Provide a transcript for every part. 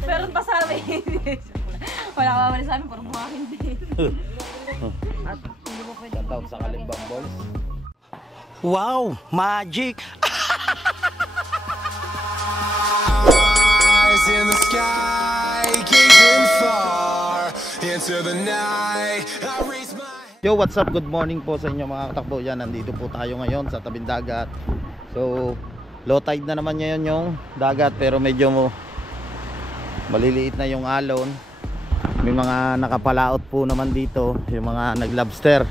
Pero pa sa amin. Wala ka mamali sa amin, parang buhakin din. At hindi mo pwede tatawag sa Kalimbang Boys. Wow, magic. Eyes in the sky, gazing far into the night. I raise my... Yo, what's up? Good morning po sa inyo mga katakbo. Yan, nandito po tayo ngayon sa tabing dagat. So, low tide na naman ngayon yung dagat, pero medyo maliliit na yung alon. May mga nakapalaot po naman dito, yung mga naglobster,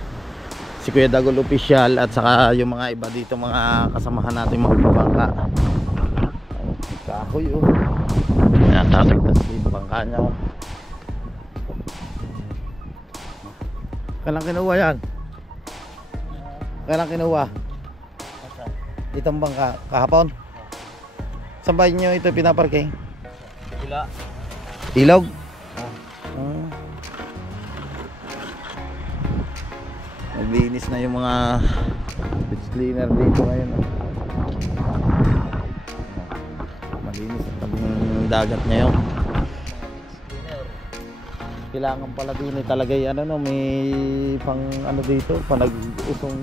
si Kuya Dagol Official, at saka yung mga iba dito, mga kasamahan natin mga bangka. Kahoy oh. Ayan, tatagtas yung bangka niya oh. Kailang kinuha yan? Kailang kinuha? Itong bangka, kahapon? Saan ba nyo ito pinaparking? Ilog? Naglinis na yung mga beach cleaner dito ngayon malinis ang tabing dagat ngayon. Kailangan pala din talaga ano, no, may pang ano dito, panag-usong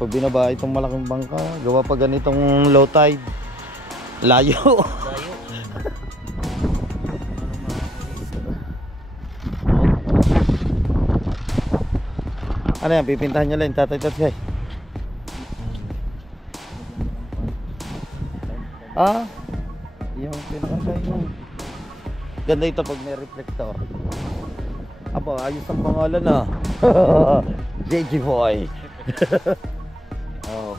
pag binaba itong malaking bangka, gawa pa ganitong low tide, layo. Ano yan, pipintahan nyo lang tatay tatay. Ah, yung pinakasay yung ganda ito pag may reflector. Apo, ayos ang pangalan na. JG Boy. Oh.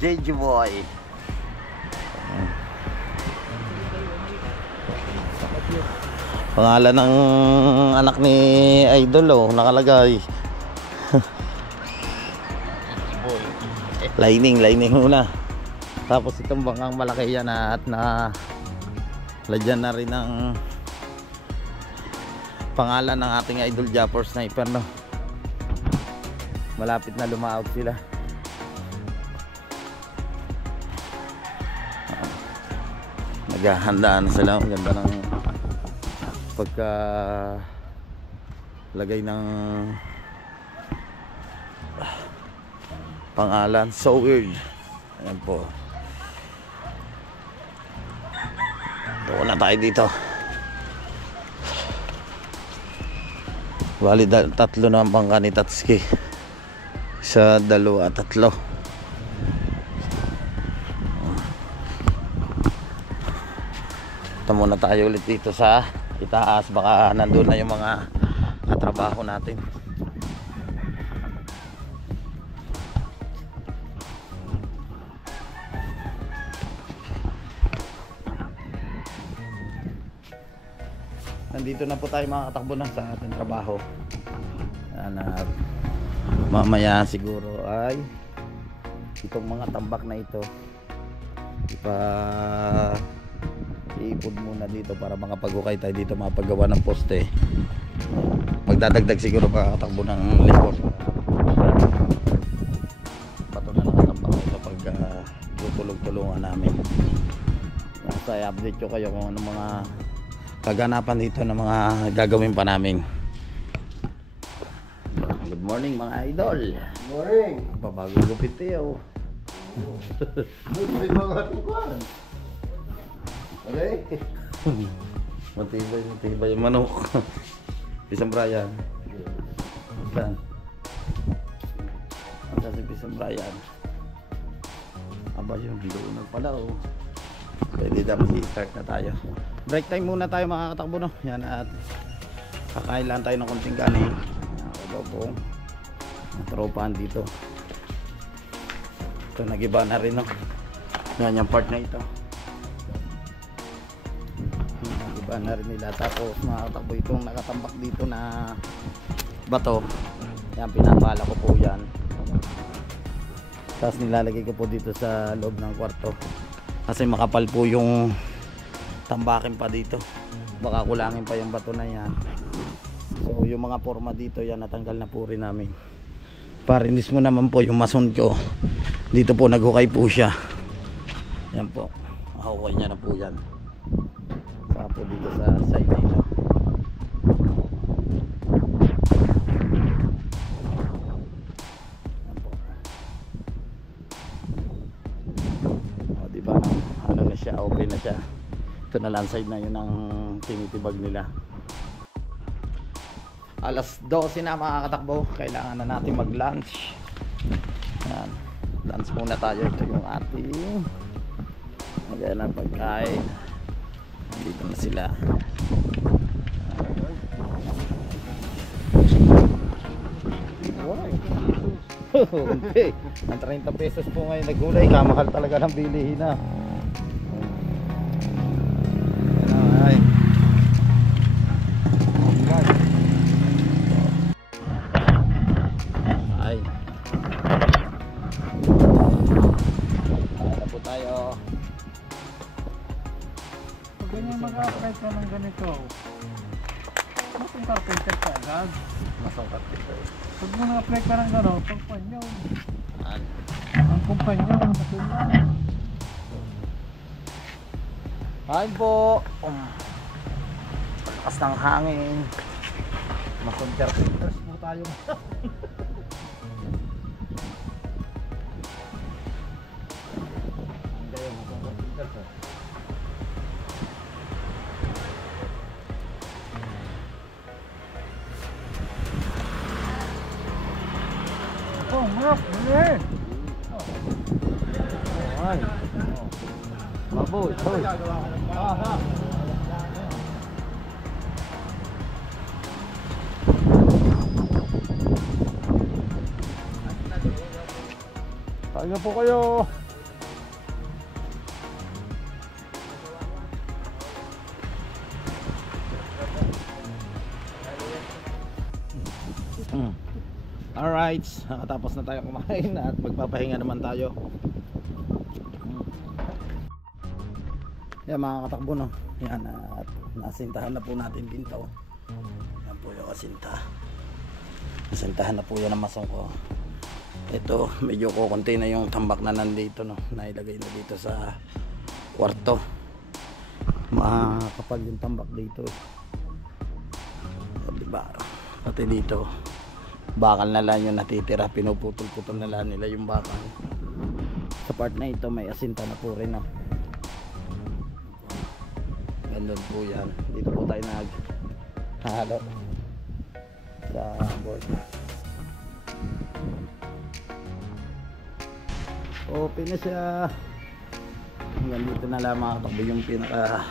JG Boy. Pangalan ng anak ni Idol oh, nakalagay. Lining muna. Tapos itong bangkang malaki yan at na lagyan na rin ng pangalan ng ating Idol Japper Sniper, no? Malapit na lumaot sila. Naghahandaan na sila. Ang ganda ng pagka lagay ng pangalan, so weird. Ayan po. Doon na tayo dito. Bali tatlo na ang bangka ni Tatsuki. Isa, dalawa, tatlo. Ito muna tayo ulit dito sa itaas, baka nandun na yung mga katrabaho natin. Nandito na po tayo mga katakbo na sa ating trabaho. Mamaya siguro ay itong mga tambak na ito iipod muna dito para makapag-ukay tayo dito, mapagawa ng poste. Magdadagdag siguro mga katakbo ng likod. Pato na nakatambak ito pag tutulog-tulungan namin. Basta i-update ko kayo kung ano mga kaganapan dito ng mga gagawin pa namin. Good morning mga idol. Good morning. Pabago gupit tayo. May mga tukuan. Okay? Matibay yung manok. Pisang Brian. Saan? Ang kasi Pisang Brian. Aba yun, doon pala oh. Pwede dapat i-start na tayo. Break time muna tayo mga katakbo, no? Yan, at kakain lang tayo ng konting kanin. Ako po tropahan dito. Ito nagiba na rin, no? Yan yung part na ito. Nagiba na rin nila. Tapos mga katakbo, itong nakatambak dito na bato, yan pinapala ko po yan. Tapos nilalagay ko po dito sa loob ng kwarto kasi makapal po yung tambakin pa dito, baka kulangin pa yung bato na yan. So yung mga forma dito yan natanggal na po rin namin. Parinis mo naman po yung mason ko. Dito po naghukay po siya. Yan po. Ahukay niya na po yan. Saka po dito sa side dito. Yan po. O diba, ano na siya, open na siya. Ito na lang side na yun ang tinitibag nila. Alas 12 na mga katakbo. Kailangan na natin mag lunch. Yan. Lunch muna tayo. Ito yung ating magandang pagkain. Dito na sila. Wow. Okay. Ang 30 pesos po ngayon nagulay. Kamahal talaga ng bilihin na. Ay. Ay. Ano po tayo? Pag ganyan mag-apply ka ng ganito, masang carpenter ka agad. Masang carpenter. Pag mag-apply ka ng gano'n, kumpanya. An. Ang kumpanya, matulad. Hi po. Lakas ng hangin. Masang carpenters po tayo. Oh, map, eh. Ay. Baboy, boy. Kaya po kayo. Alright, nakatapos na tayo kumain at magpapahinga naman tayo. Yan mga katakbo, no? Yan, at nasintahan na po natin din to. Yan po yung asinta. Nasintahan na po yan ang masong ko. Ito, medyo kukunti na yung tambak na nandito, no? Nailagay na dito sa kwarto. Makakapal yung tambak dito. So, diba? Pati dito bakal na lang yung natitira, pinuputol-putol na lang nila yung bakal. Sa part na ito may asinta na po rin, no? Gandun po yan. Dito po tayo naghalo sa board. Open na siya. Hanggang dito na lang mga katakbo yung pinaka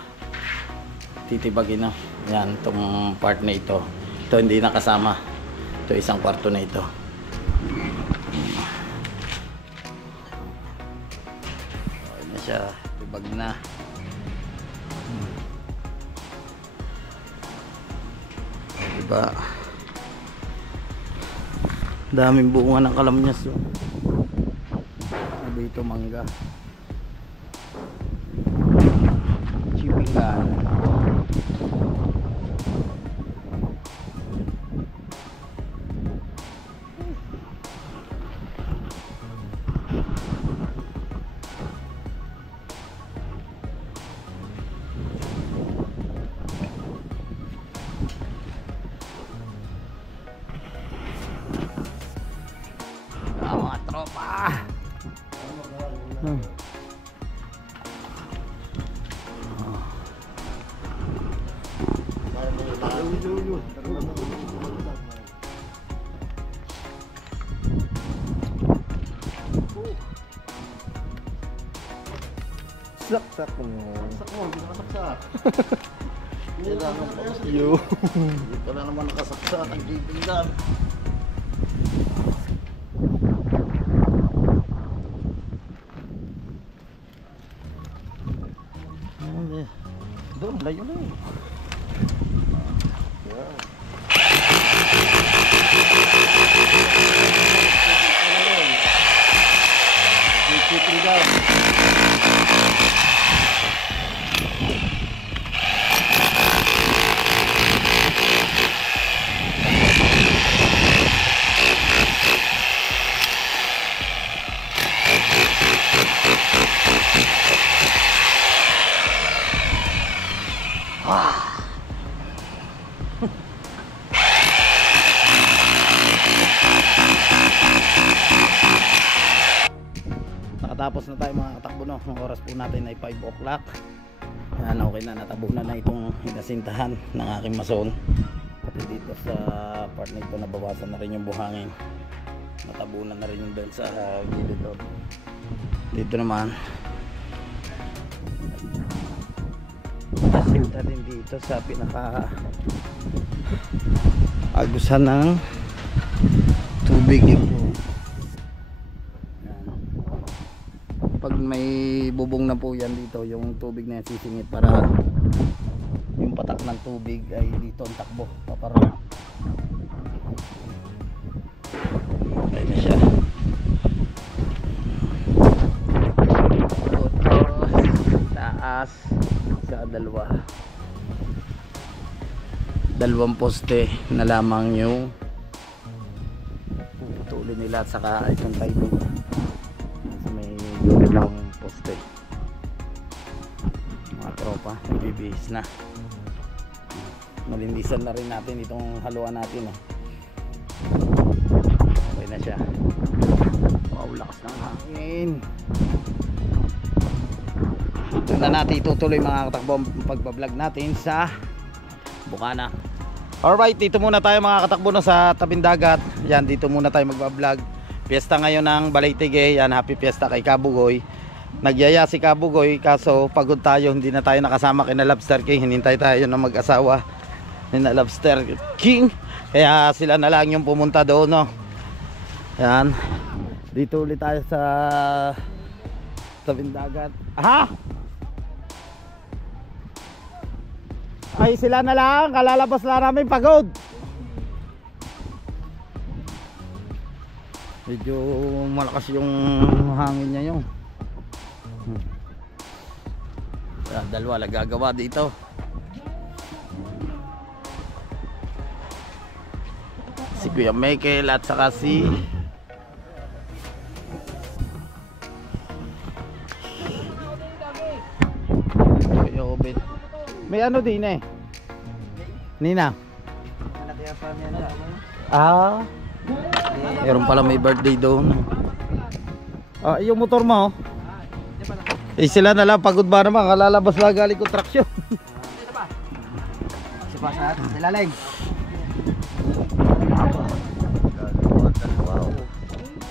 titibagin, no? Yan, itong part na ito. Ito hindi nakasama. Ito isang kwarto na ito. Okay na siya, tibag na. Diba? Daming bunga ng kalamyas, oh. Dito mangga. Chipingan. Mga tropa. Saksak mo. Saksak mo, hindi nakasaksak. Kailangan pa kasi. Hindi pala naman nakasaksak ang pipinggan. Doon, layo na eh. Pipinggan. Nakatapos na tayo mga katakbo, no? Ang oras po natin ay 5 o'clock. Yan, okay na, natabunan na itong hinasintahan ng aking mason. Pati dito sa part na ito nabawasan na rin yung buhangin, natabunan na rin yung doon sa gilid doon. Dito naman nasinta din dito sa pinaka agusan ng tubig ito. Yan. Pag may bubong na po yan dito, yung tubig na yan sisingit para yung patak ng tubig ay dito ang takbo paparang. Okay na siya. Taas sa dalawang poste na lamang yung puputulin nila at saka itong tayo sa may dulo ng poste. Mga tropa, nagbibihis na. Malindisan na rin natin itong haluan natin, eh. Okay na siya. Wow, lakas ng hangin. Ito na natin itutuloy mga katakbo ang pagbablog natin sa Bukana. Alright, dito muna tayo mga katakbo na sa tabing dagat. Yan, dito muna tayo magbablog. Piyesta ngayon ng Balay-Tige. Yan, happy fiesta kay Kabugoy. Nagyaya si Kabugoy kaso pagod tayo, hindi na tayo nakasama kina Lobster King. Hinintay tayo ng mag-asawa na Lobster King, kaya sila na lang yung pumunta doon, no? Yan, dito ulit tayo sa tabing dagat. Aha! Ay, sila na lang, kalalabas lang namin, pagod. Medyo malakas yung hangin niya yung dalawa lang gagawa dito. Si Kuya Michael at saka si Kuya Obed. May ano din eh, Nina. Meron pala may birthday doon. Yung motor mo, eh sila na lang, pagod ba naman, kalalabas na galing kontraksyon. Si Pasat, silaling. Wow.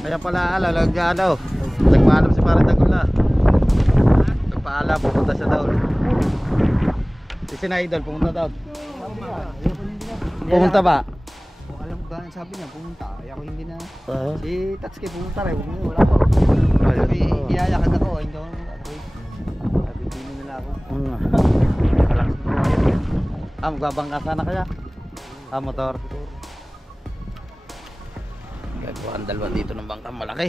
Kaya pala nagpaalam si Parang Tagula. Nagpaalam, pupunta siya daw. Si Sinaidol, pumunta daw. Pumunta ba? Alam ko ba, sabi niya pumunta, ay ako hindi na. Si Tatsuki pumunta rin, wala pa. Sabi, iyayakad ako, hindi ako. Sabi, hindi nila ako. Magbabangka sana kaya? Motor. Gagawa ang dalawa dito ng bangka, malaki.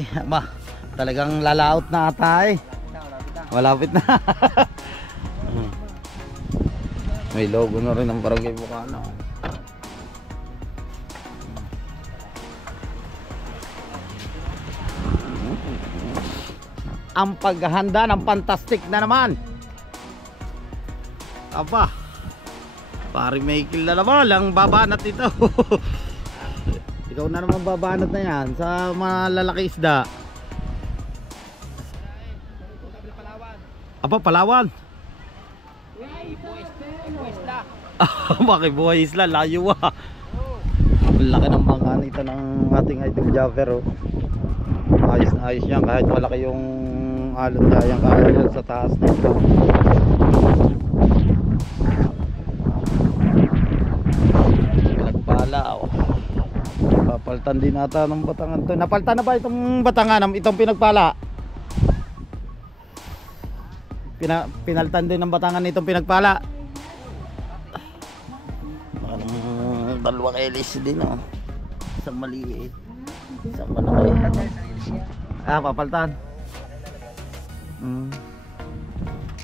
Talagang lalaot na ata eh. Malapit na. May logo na rin ng Barangay Bukana. Ang paghahanda ng Fantastic na naman. Aba, pare Michael na naman ang babanat ito. Ikaw na naman babanat na yan sa malalaki isda. Aba, Palawan. Makibuhay isla, layo ah. Laki ng bangka nito ng ating idol Jaffer, oh. Ayos na ayos yan kahit malaki yung alon niya, yung alon sa taas nito. Nagpala, oh. Papaltan din ata ng batangan to. Napaltan na ba itong batangan, itong pinagpala? Pinaltan din ng batangan nitong pinagpala. Dalawang elis din, oh. Isang maliit, isang malaki. Papaltan.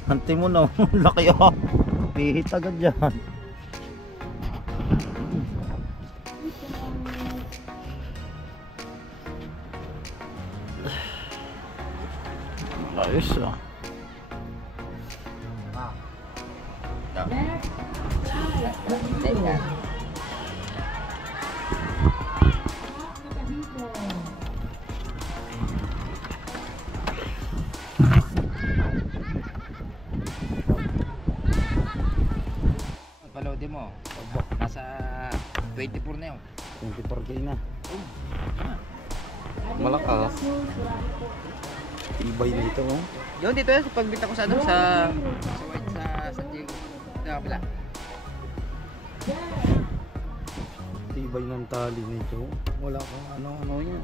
Hanti mo, no. Laki, oh. Pihit agad dyan. Ayos, oh. Palodi mo. Nasa 24 na yun. 24K na. Malakas. Ibay nito oh. Yun dito yun, pagbita ko sa ano, sa White, sa San Diego. Sa kapila. Ibay ng tali nito. Wala kang ano yan.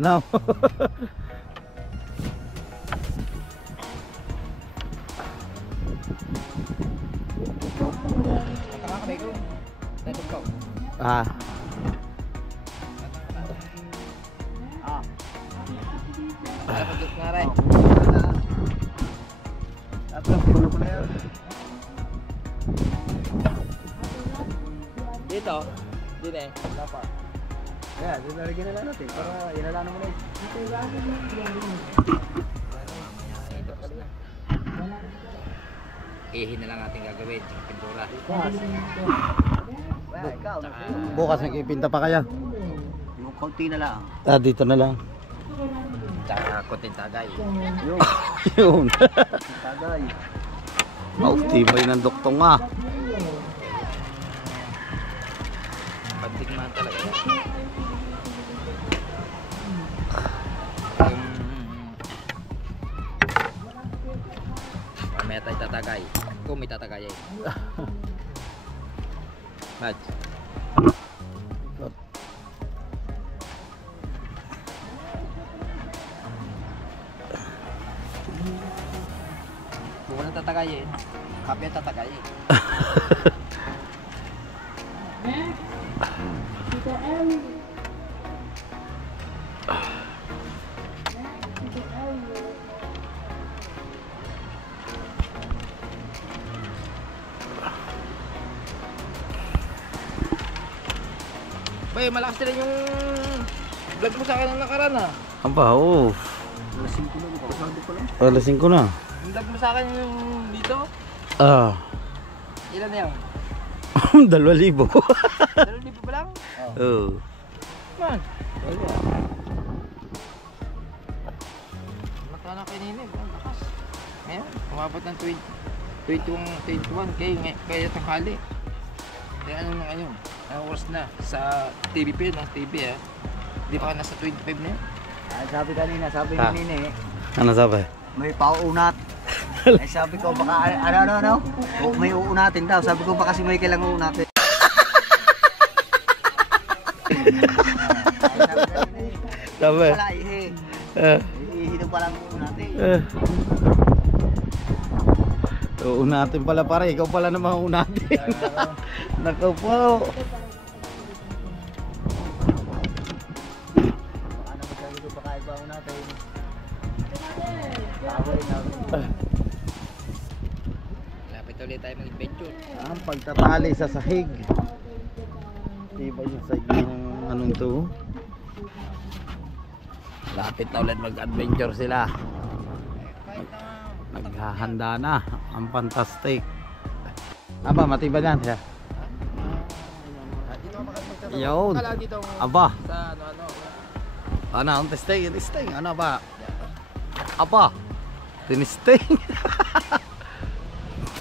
No. Nakakabay ko. Dapat ko. Ah. Dapat nga rin. Dito. Dito eh. Dapat. Kaya, dinalagyan na lang natin para inalano mo na eh. Ihin na lang ating gagawin. Tsaka pintura. Kaya, ikaw. Bukas nagpipinta pa kaya? Yung konti na lang. Ah, dito na lang. Tsaka konting tagay. Yun. Tagay. Oh, tibay ng duktong ah. Pantigman talaga. Mamaya tayo tatagay. Kung may tatagay eh. Match. Kung walang tatagay eh. Kapi ang tatagay eh. Bay, malakas din yung vlog mo sa akin ng nakaraan ah. Aba, oo. Lasing ko lang. Pasado pa lang. Alasing ko na. Yung vlog mo sa akin yung dito, Ah. ilan na yan? 2,000. 2,000 pa lang? Oo. Man. Nakala kanina eh, ang lakas. Ngayon, umabot ng 21K kaya tanghali. Kaya ano na ngayon? Anong oras na? Sa TV pa yun, TV ah. Di pa ka nasa 25 na yun? Sabi kanina, sabi Ah. ni Nini, Ano sabi? may pauunat. Ay sabi ko baka ano? May uunatin daw. Sabi ko baka si Michael ang uunatin. Sabi? Wala ihe. Ihe daw palang uunatin. Unatin pala pare, ikaw pala naman unatin. Nakaw po. Baka naman sabi ko baka iba uunatin. Taway na. Lapit ulit tayo mag-adventure. Ang pagtatali sa sahig. Iba yung sahig ng anong to. Lapit na ulit mag-adventure sila. Naghahanda na ang fantastic. Aba, matibay yan. Yeah. Yun. Kala dito Aba. sa ano. Ano ang testing? Testing. Ano ba? Aba. Tinisting.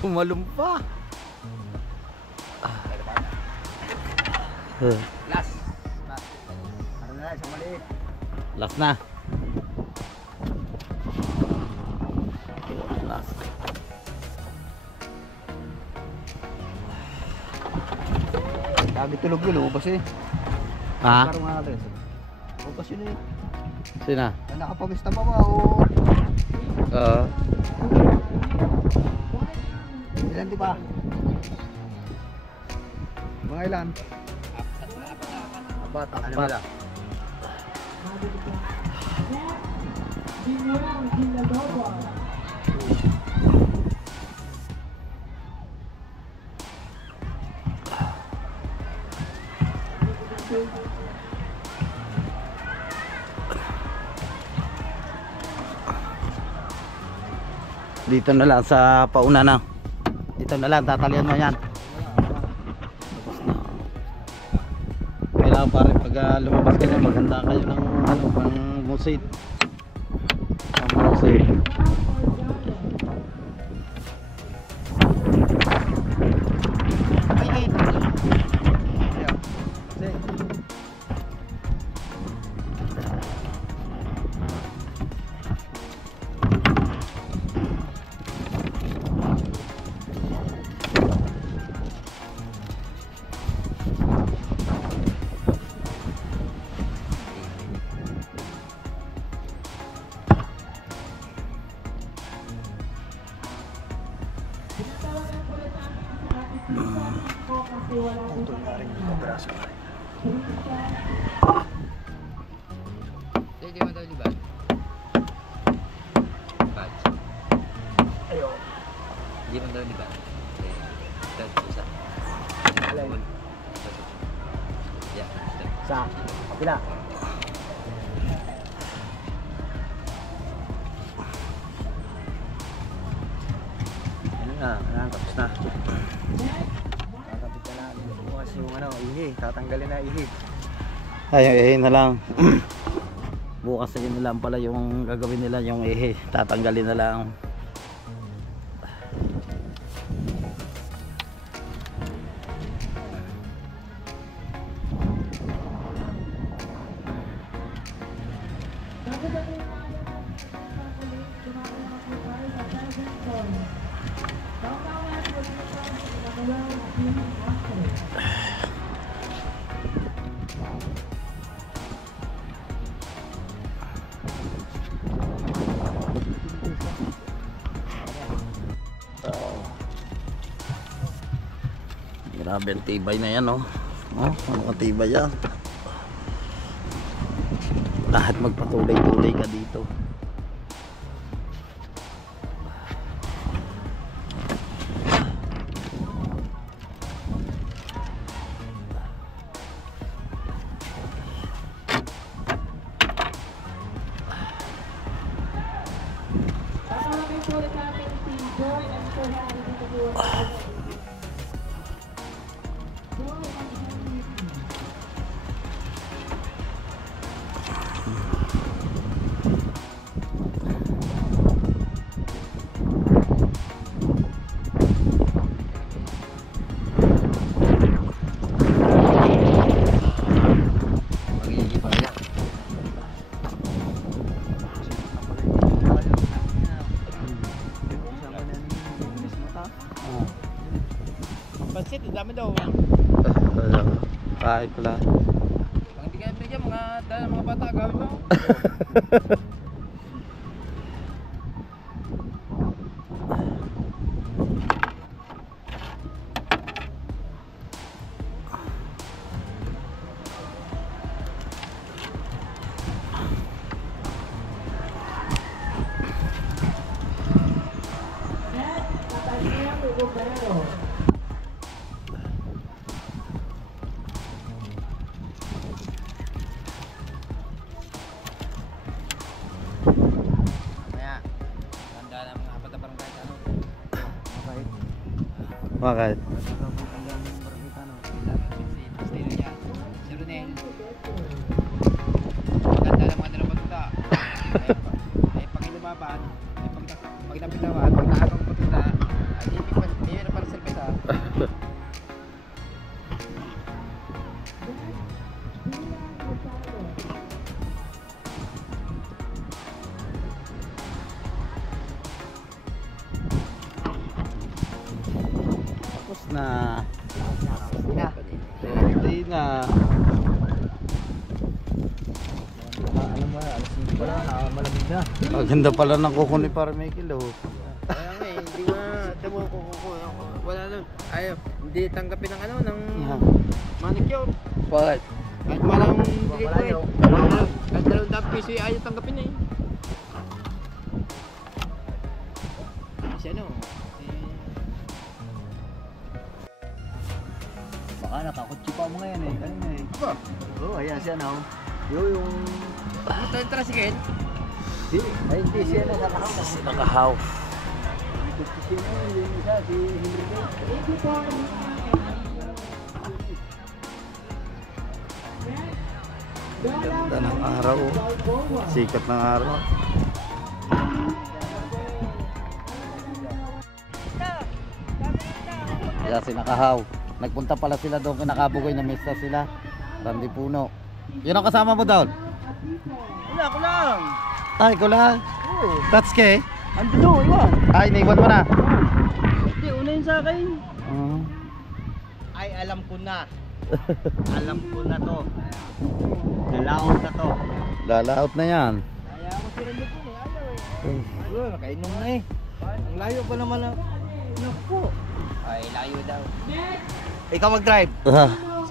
Tumalong pa. Last. Ano na, isang maliit. Last na. Last. Sabi tulog yun, ubas eh. Ha? Parang nga natin. Ubas yun eh. Sina? Nakapamista pa ba o? Ilan di ba? Mga ilan? Apat. Apat. Dito na lang sa pauna na. Ito na lang, tatalian mo yan. Tapos na. Kailangan pa rin pag lumabas kayo, maghanda kayo ng ano, pang musit. Pang musit. Hindi mo daw libat. Bad. Ayaw. Hindi mo daw libat. Dad, isa. Alin? Yeah. Sa kapila. Ano, tapos na. Kakapit na lang. Bukas yung ano, ihi. Tatanggalin na ihi. Ay, yung ehe na lang. Bukas na lang pala yung gagawin nila, yung ehe. Tatanggalin na lang. Grabe ang tibay na yan, oh. Oh, ano tibay yan. Lahat magpatuloy-tuloy ka dito. Pansit, ang dami daw. Kahit pala. Pag hindi ka bigyan, mga bata, gawin mo. Bakit? Maganda lang mga dalawang batuta. Ay pag lumaban, ay pag napitawan, pag naagang batuta, ay hindi na para serpesa. Tapos na. Hindi na. Ano mo, alas 5 pa lang, malamig na. Ang ganda pala ng kuko ni Parmekil, oh. Kaya nga eh, hindi nga, tamo ko, wala lang, ayaw, hindi tanggapin ng ano, ng manicure. Bakit? Kahit walang dito eh. Kahit 200 piso ayaw tanggapin eh. Kasi ano, Baka nakakutsi pa mo ngayon eh. Ganun eh. Aba, Oo, ayan siya na. Yung... ano tayo tricycle? Ay, hindi siya na nakahaw. Nakahaw. Yung isa, si Henry Day. Ganda ng araw. Sikat ng araw. Kaya sinakahaw. Nagpunta pala sila doon, kinakabugoy na mista sila. Randy Puno. Yun ang kasama mo doon? Wala, ako lang. Ay, ko lang. Oo. Tatsuke? Ando, iwan. Ay, naiwan mo na. Hindi, una yun sa akin. Uh, Ay, alam ko na. Alam ko na to. Lalaot na to. lalaot na yan. Kaya ako si Randy po eh. Ayaw eh. Wala, nakainom na eh. Ang layo pa naman na. Naku. Ay, layo daw. Ikaw mag-drive.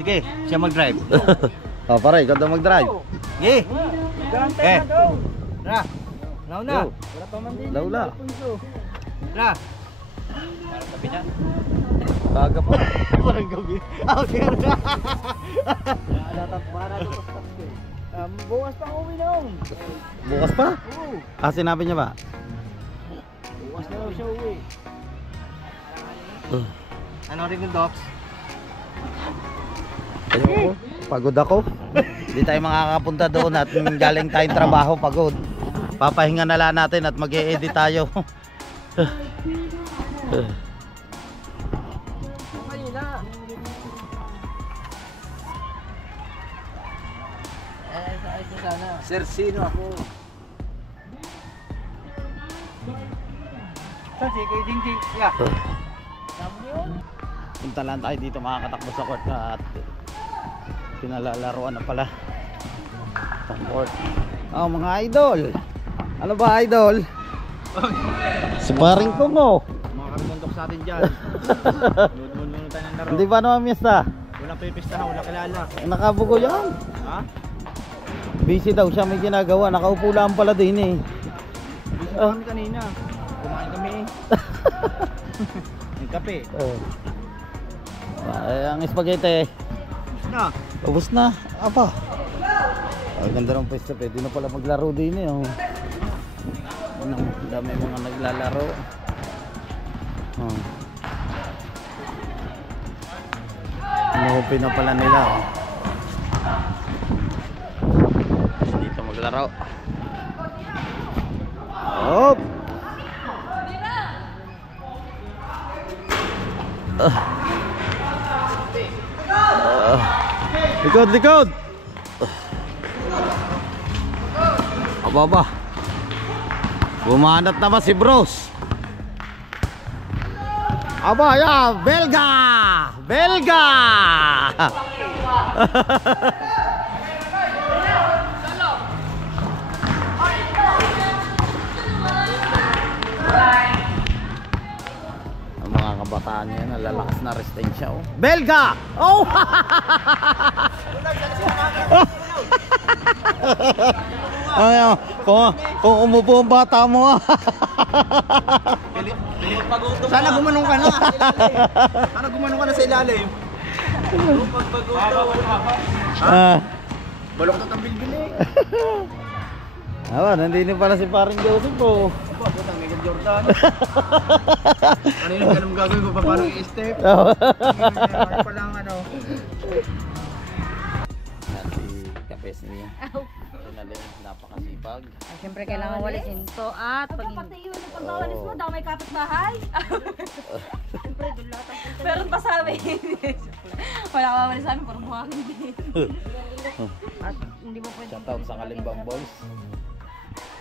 Sige, siya mag-drive. Oh, pare, ikaw daw mag-drive. Sige. Eh. Ra. Nauna. Go. Wala pa man din. Laula. Ra. Parang gabi na. Baga pa. Parang gabi. Okay. Bukas pa uwi na ako. Bukas pa? Oo. Ah, sinabi niya ba? Bukas na daw siya uwi. Ano rin yung docs? Ayoko. Pagod ako. Hindi tayo makakapunta doon at galing tayong trabaho, pagod. Papahinga na lang natin at mag-e-edit tayo. Sir, sino ako? Saan si Kuya Jingjing? Yeah. Punta lang tayo dito makakatakbo sa court at pinalalaruan na pala sa court. Oh, mga idol. Ano ba, idol? Sparring ko mo. Mga karibundok sa atin dyan. Lunod-lunod tayo ng laro. Hindi ba naman miesta? Walang pipistahan, walang kilala. Nakabugo yan. Ha? Busy daw siya, may ginagawa. Nakaupo lang pala din eh. Busy kami kanina. Kumain kami eh. May kape. Oh. Ay, ang spaghetti. Na. Ubus na. Apa? Ay, ganda ng pwesto. Pwede na pala maglaro din eh. Oh. Ano, dami mga naglalaro. Oh. Inuhupin na pala nila. Oh. Dito maglaro. Hop! Likod, likod! Ababa. Bumanat na ba si Bros? Aba, ya, Belga! Belga! Ang mga kabataan niya, nalalakas na resistensya. Oh. Belga! Oh! Ay, kung umupo ang bata mo. Sana gumanong ka na. Sana gumanong ka na sa ilalim. Balok na ang bilbil eh. Nandito pala si paring Joseph po. Putang Miguel Jordan. Ano yung ganun gagawin ko pa parang i-step? Pa lang ano. Si Kapes niya. Napakasipag. Siyempre kailangan walisin to at pag pati yun ang pagbawalis mo daw may kapitbahay. Siyempre dulatan. Meron pa sa amin. Wala ka walis sa amin parang buhangin din. At hindi mo pwede. Shoutout sa Kalimbang Boys.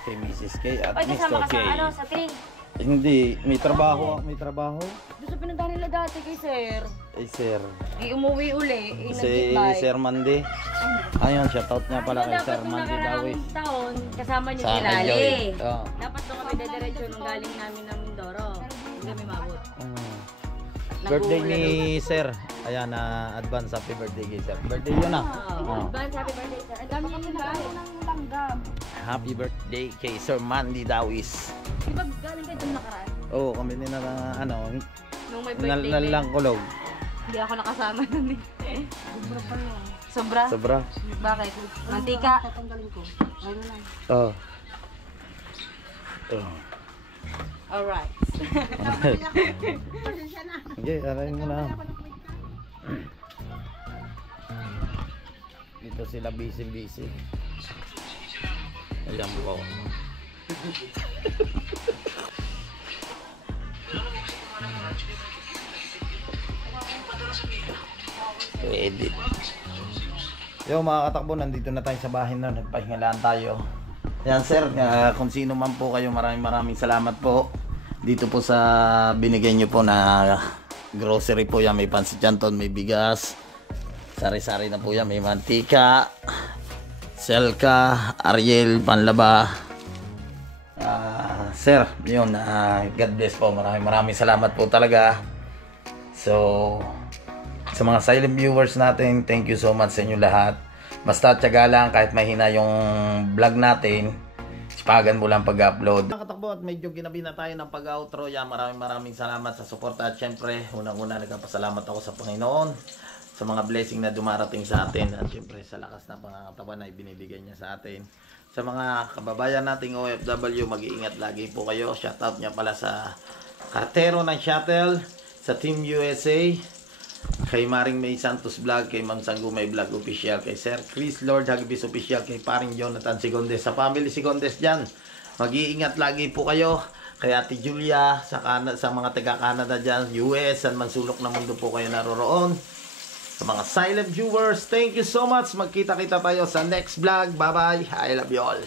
Kay Mrs. K at Ay, kasama Mr. ka K. sa ano, sa team. Hindi, may trabaho. May trabaho. Doon sa pinuntahan nila dati kay Sir. Ay, sir. Di umuwi uli. Si Sir Mandy. Ayun, shoutout niya pala kay Sir Mandy Dawis. Taon, kasama niyo Sa si akin, Lali. Joy. Oo. Dapat doon kami dediretso nung galing namin ng Mindoro. Hindi kami mabot. Birthday ni Sir. Ayan, advance happy birthday kay Sir. Birthday yun ah. Oh. Advance happy birthday, Sir. Ang dami kami nagkaroon ng langgam. Happy birthday kay Sir Mandy Dawis. Di ba galing kayo doon nakaraan? Oo, kami din na ano, Nung may birthday na nalang kulog. hindi ako nakasama nun eh. Sobra pa yun. Sobra? Sobra. Bakit? Mantika? Oh. Oh. Alright. Okay, arayin mo na. Dito sila busy. Ayan po. Edit. Yo mga katakbo, nandito na tayo sa bahay na, nagpahingalaan tayo. Yan sir, kung sino man po kayo, maraming salamat po. Dito po sa binigay nyo po na grocery po yan, may pansit canton, may bigas, sari-sari na po yan, may mantika, Selka, Ariel, panlaba. Sir, yun, God bless po, maraming salamat po talaga. So, sa mga silent viewers natin, thank you so much sa inyo lahat. Basta tiyaga lang, kahit mahina yung vlog natin, sipagan mo lang pag-upload. Mga katakbo, at medyo ginabi na tayo ng pag-outro. Yan, maraming salamat sa suporta. At syempre, unang-una nagpapasalamat ako sa Panginoon sa mga blessing na dumarating sa atin. At syempre, sa lakas na pangangatawan na ibinibigay niya sa atin. Sa mga kababayan nating OFW, mag-iingat lagi po kayo. Shoutout niya pala sa kartero ng shuttle, sa Team USA, kay Maring May Santos Vlog, kay Ma'am Sanggumay Vlog Official, kay Sir Chris Lord Hagbis Official, kay Paring Jonathan Sigondes, sa family Sigondes dyan, mag-iingat lagi po kayo. Kay Ate Julia, sa mga taga-Canada dyan, US, San Mansulok na mundo po kayo naroroon. Sa mga silent viewers, thank you so much. Magkita-kita tayo sa next vlog. Bye-bye. I love you all.